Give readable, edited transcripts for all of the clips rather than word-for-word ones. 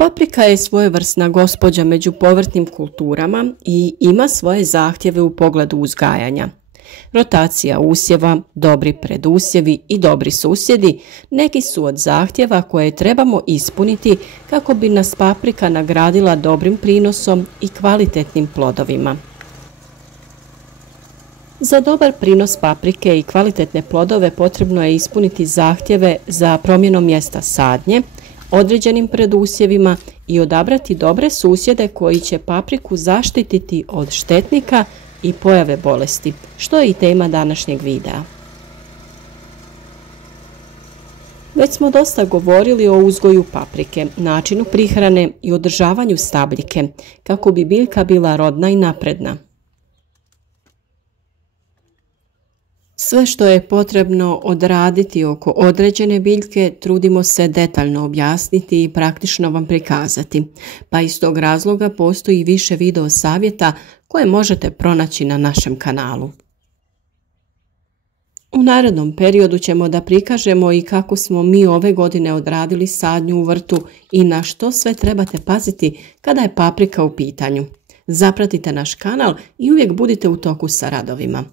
Paprika je svojevrsna gospođa među povrtnim kulturama i ima svoje zahtjeve u pogledu uzgajanja. Rotacija usjeva, dobri predusjevi i dobri susjedi neki su od zahtjeva koje trebamo ispuniti kako bi nas paprika nagradila dobrim prinosom i kvalitetnim plodovima. Za dobar prinos paprike i kvalitetne plodove potrebno je ispuniti zahtjeve za promjenom mjesta sadnje, određenim predusjevima i odabrati dobre susjede koji će papriku zaštititi od štetnika i pojave bolesti, što je i tema današnjeg videa. Već smo dosta govorili o uzgoju paprike, načinu prihrane i održavanju stabljike, kako bi biljka bila rodna i napredna. Sve što je potrebno odraditi oko određene biljke trudimo se detaljno objasniti i praktično vam prikazati, pa iz tog razloga postoji više video savjeta koje možete pronaći na našem kanalu. U narednom periodu ćemo da prikažemo i kako smo mi ove godine odradili sadnju u vrtu i na što sve trebate paziti kada je paprika u pitanju. Zapratite naš kanal i uvijek budite u toku sa radovima.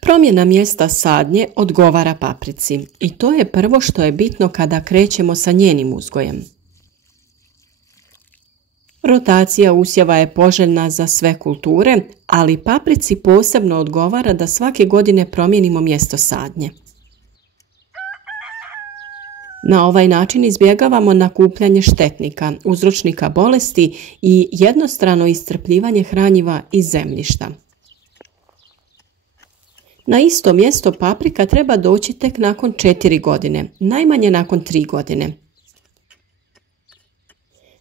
Promjena mjesta sadnje odgovara paprici i to je prvo što je bitno kada krećemo sa njenim uzgojem. Rotacija usjeva je poželjna za sve kulture, ali paprici posebno odgovara da svake godine promijenimo mjesto sadnje. Na ovaj način izbjegavamo nakupljanje štetnika, uzročnika bolesti i jednostrano iscrpljivanje hranjiva iz zemljišta. Na isto mjesto paprika treba doći tek nakon 4 godine, najmanje nakon 3 godine.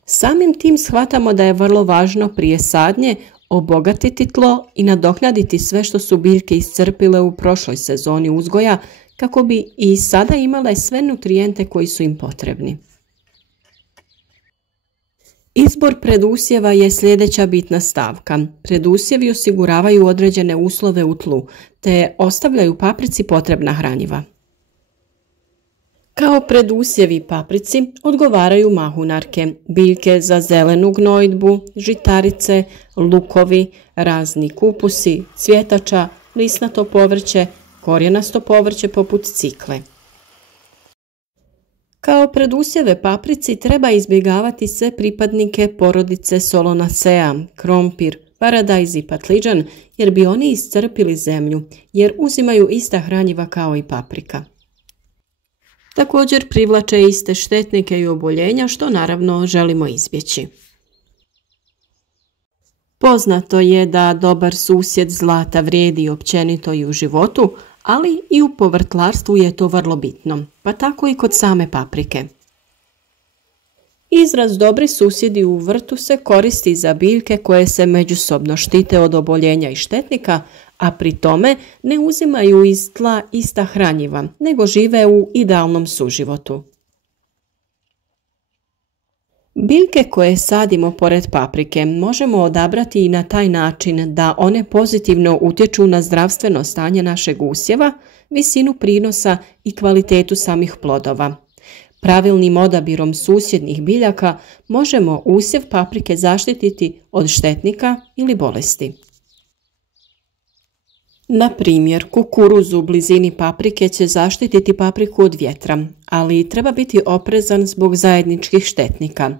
Samim tim shvatamo da je vrlo važno prije sadnje obogatiti tlo i nadoknaditi sve što su biljke iscrpile u prošloj sezoni uzgoja kako bi i sada imale sve nutrijente koji su im potrebni. Izbor predusjeva je sljedeća bitna stavka. Predusjevi osiguravaju određene uslove u tlu, te ostavljaju paprici potrebna hranjiva. Kao predusjevi paprici odgovaraju mahunarke, biljke za zelenu gnojidbu, žitarice, lukovi, razni kupusi, cvjetača, lisnato povrće, korijenasto povrće poput cikle. Kao predusjeve paprici treba izbjegavati sve pripadnike porodice Solonacea, krompir, paradajz i patliđan jer bi oni iscrpili zemlju jer uzimaju ista hranjiva kao i paprika. Također privlače iste štetnike i oboljenja što naravno želimo izbjeći. Poznato je da dobar susjed zlata vrijedi općenito i u životu, ali i u povrtlarstvu je to vrlo bitno, pa tako i kod same paprike. Izraz dobri susjedi u vrtu se koristi za biljke koje se međusobno štite od oboljenja i štetnika, a pri tome ne uzimaju iz tla ista hranjiva, nego žive u idealnom suživotu. Biljke koje sadimo pored paprike možemo odabrati i na taj način da one pozitivno utječu na zdravstveno stanje našeg usjeva, visinu prinosa i kvalitetu samih plodova. Pravilnim odabirom susjednih biljaka možemo usjev paprike zaštititi od štetnika ili bolesti. Na primjer, kukuruz u blizini paprike će zaštititi papriku od vjetra, ali treba biti oprezan zbog zajedničkih štetnika.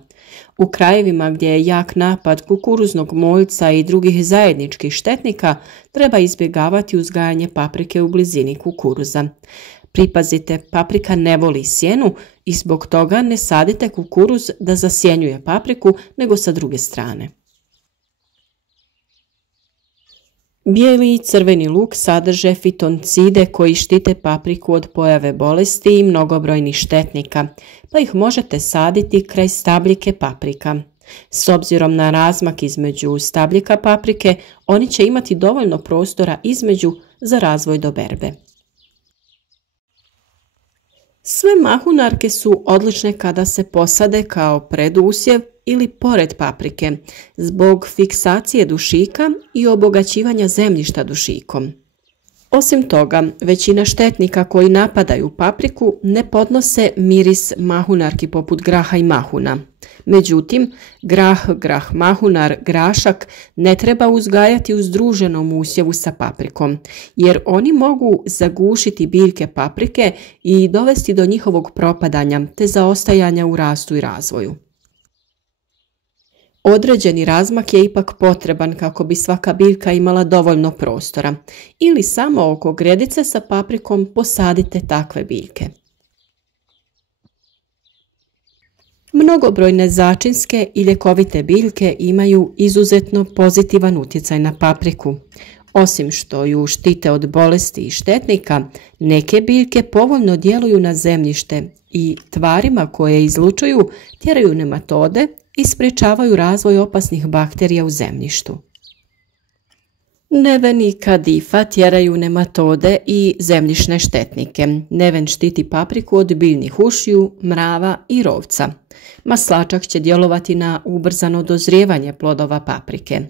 U krajevima gdje je jak napad kukuruznog moljca i drugih zajedničkih štetnika treba izbjegavati uzgajanje paprike u blizini kukuruza. Pripazite, paprika ne voli sjenu i zbog toga ne sadite kukuruz da zasjenjuje papriku, nego sa druge strane. Bijeli i crveni luk sadrže fitoncide koji štite papriku od pojave bolesti i mnogobrojnih štetnika, pa ih možete saditi kraj stabljike paprika. S obzirom na razmak između stabljika paprike, oni će imati dovoljno prostora između za razvoj do berbe. Sve mahunarke su odlične kada se posade kao predusjev ili pored paprike, zbog fiksacije dušika i obogaćivanja zemljišta dušikom. Osim toga, većina štetnika koji napadaju papriku ne podnose miris mahunarki poput graha i mahuna. Međutim, grah mahunar, grašak ne treba uzgajati u združenom usjevu sa paprikom, jer oni mogu zagušiti biljke paprike i dovesti do njihovog propadanja te zaostajanja u rastu i razvoju. Određeni razmak je ipak potreban kako bi svaka biljka imala dovoljno prostora, ili samo oko gredice sa paprikom posadite takve biljke. Mnogobrojne začinske i ljekovite biljke imaju izuzetno pozitivan utjecaj na papriku. Osim što ju štite od bolesti i štetnika, neke biljke povoljno djeluju na zemljište i tvarima koje izlučuju tjeraju nematode i sprječavaju razvoj opasnih bakterija u zemljištu. Neven i kadifa tjeraju nematode i zemljišne štetnike. Neven štiti papriku od biljnih ušiju, mrava i rovca. Maslačak će djelovati na ubrzano dozrijevanje plodova paprike.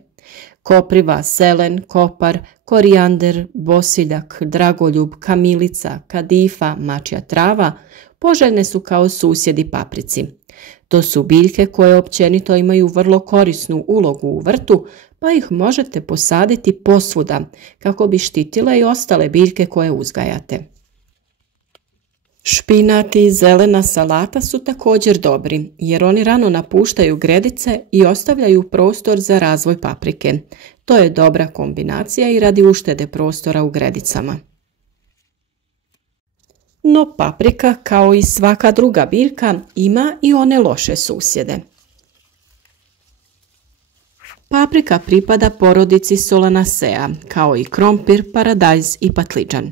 Kopriva, selen, kopar, korijander, bosiljak, dragoljub, kamilica, kadifa, mačja trava poželjne su kao susjedi paprici. To su biljke koje općenito imaju vrlo korisnu ulogu u vrtu, pa ih možete posaditi posvuda kako bi štitile i ostale biljke koje uzgajate. Špinat i zelena salata su također dobri, jer oni rano napuštaju gredice i ostavljaju prostor za razvoj paprike. To je dobra kombinacija i radi uštede prostora u gredicama. No paprika, kao i svaka druga biljka, ima i one loše susjede. Paprika pripada porodici Solanaceae, kao i krompir, paradajz i patliđan.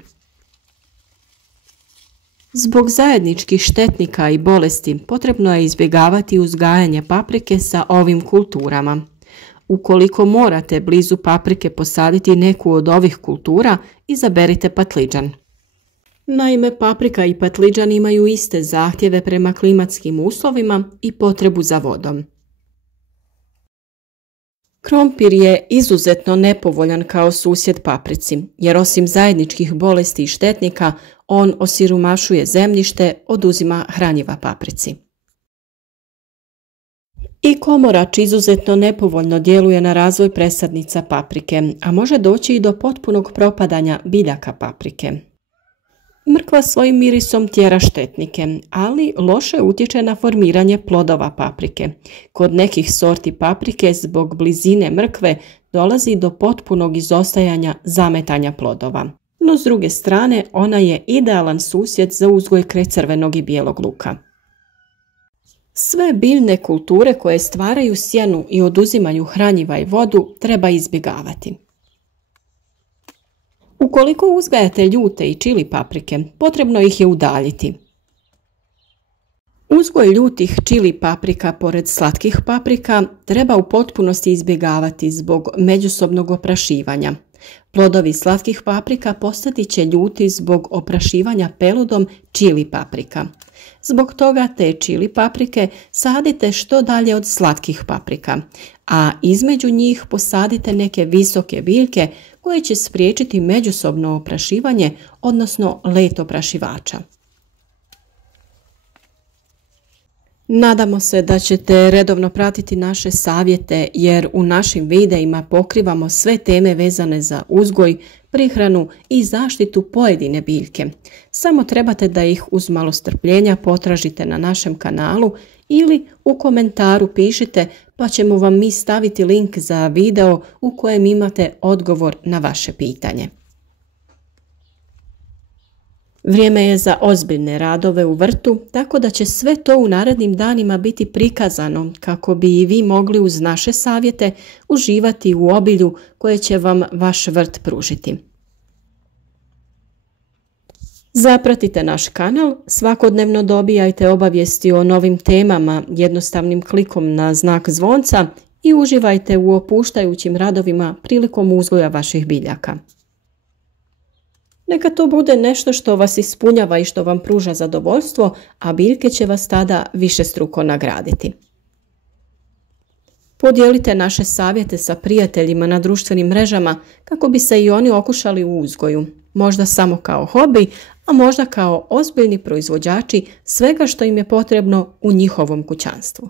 Zbog zajedničkih štetnika i bolesti potrebno je izbjegavati uzgajanje paprike sa ovim kulturama. Ukoliko morate blizu paprike posaditi neku od ovih kultura, izaberite patliđan. Naime, paprika i patliđan imaju iste zahtjeve prema klimatskim uslovima i potrebu za vodom. Krompir je izuzetno nepovoljan kao susjed paprici, jer osim zajedničkih bolesti i štetnika, on osiromašuje zemljište, oduzima hranjiva paprici. I komorač izuzetno nepovoljno djeluje na razvoj presadnica paprike, a može doći i do potpunog propadanja biljaka paprike. Mrkva svojim mirisom tjera štetnike, ali loše utječe na formiranje plodova paprike. Kod nekih sorti paprike zbog blizine mrkve dolazi do potpunog izostajanja zametanja plodova. No s druge strane, ona je idealan susjed za uzgoj crvenog i bijelog luka. Sve biljne kulture koje stvaraju sjenu i oduzimaju hranjiva i vodu treba izbjegavati. Ukoliko uzgajate ljute i čili paprike, potrebno ih je udaljiti. Uzgoj ljutih čili paprika pored slatkih paprika treba u potpunosti izbjegavati zbog međusobnog oprašivanja. Plodovi slatkih paprika postati će ljuti zbog oprašivanja peludom čili paprika. Zbog toga te čili paprike sadite što dalje od slatkih paprika, a između njih posadite neke visoke biljke koje će spriječiti međusobno oprašivanje, odnosno let oprašivača. Nadamo se da ćete redovno pratiti naše savjete, jer u našim videima pokrivamo sve teme vezane za uzgoj, prihranu i zaštitu pojedine biljke. Samo trebate da ih uz malo strpljenja potražite na našem kanalu ili u komentaru pišite, pa ćemo vam mi staviti link za video u kojem imate odgovor na vaše pitanje. Vrijeme je za ozbiljne radove u vrtu, tako da će sve to u narednim danima biti prikazano kako bi i vi mogli uz naše savjete uživati u obilju koje će vam vaš vrt pružiti. Zapratite naš kanal, svakodnevno dobijajte obavijesti o novim temama jednostavnim klikom na znak zvonca i uživajte u opuštajućim radovima prilikom uzgoja vaših biljaka. Neka to bude nešto što vas ispunjava i što vam pruža zadovoljstvo, a biljke će vas tada višestruko nagraditi. Podijelite naše savjete sa prijateljima na društvenim mrežama kako bi se i oni okušali u uzgoju, možda samo kao hobi, a možda kao ozbiljni proizvođači svega što im je potrebno u njihovom kućanstvu.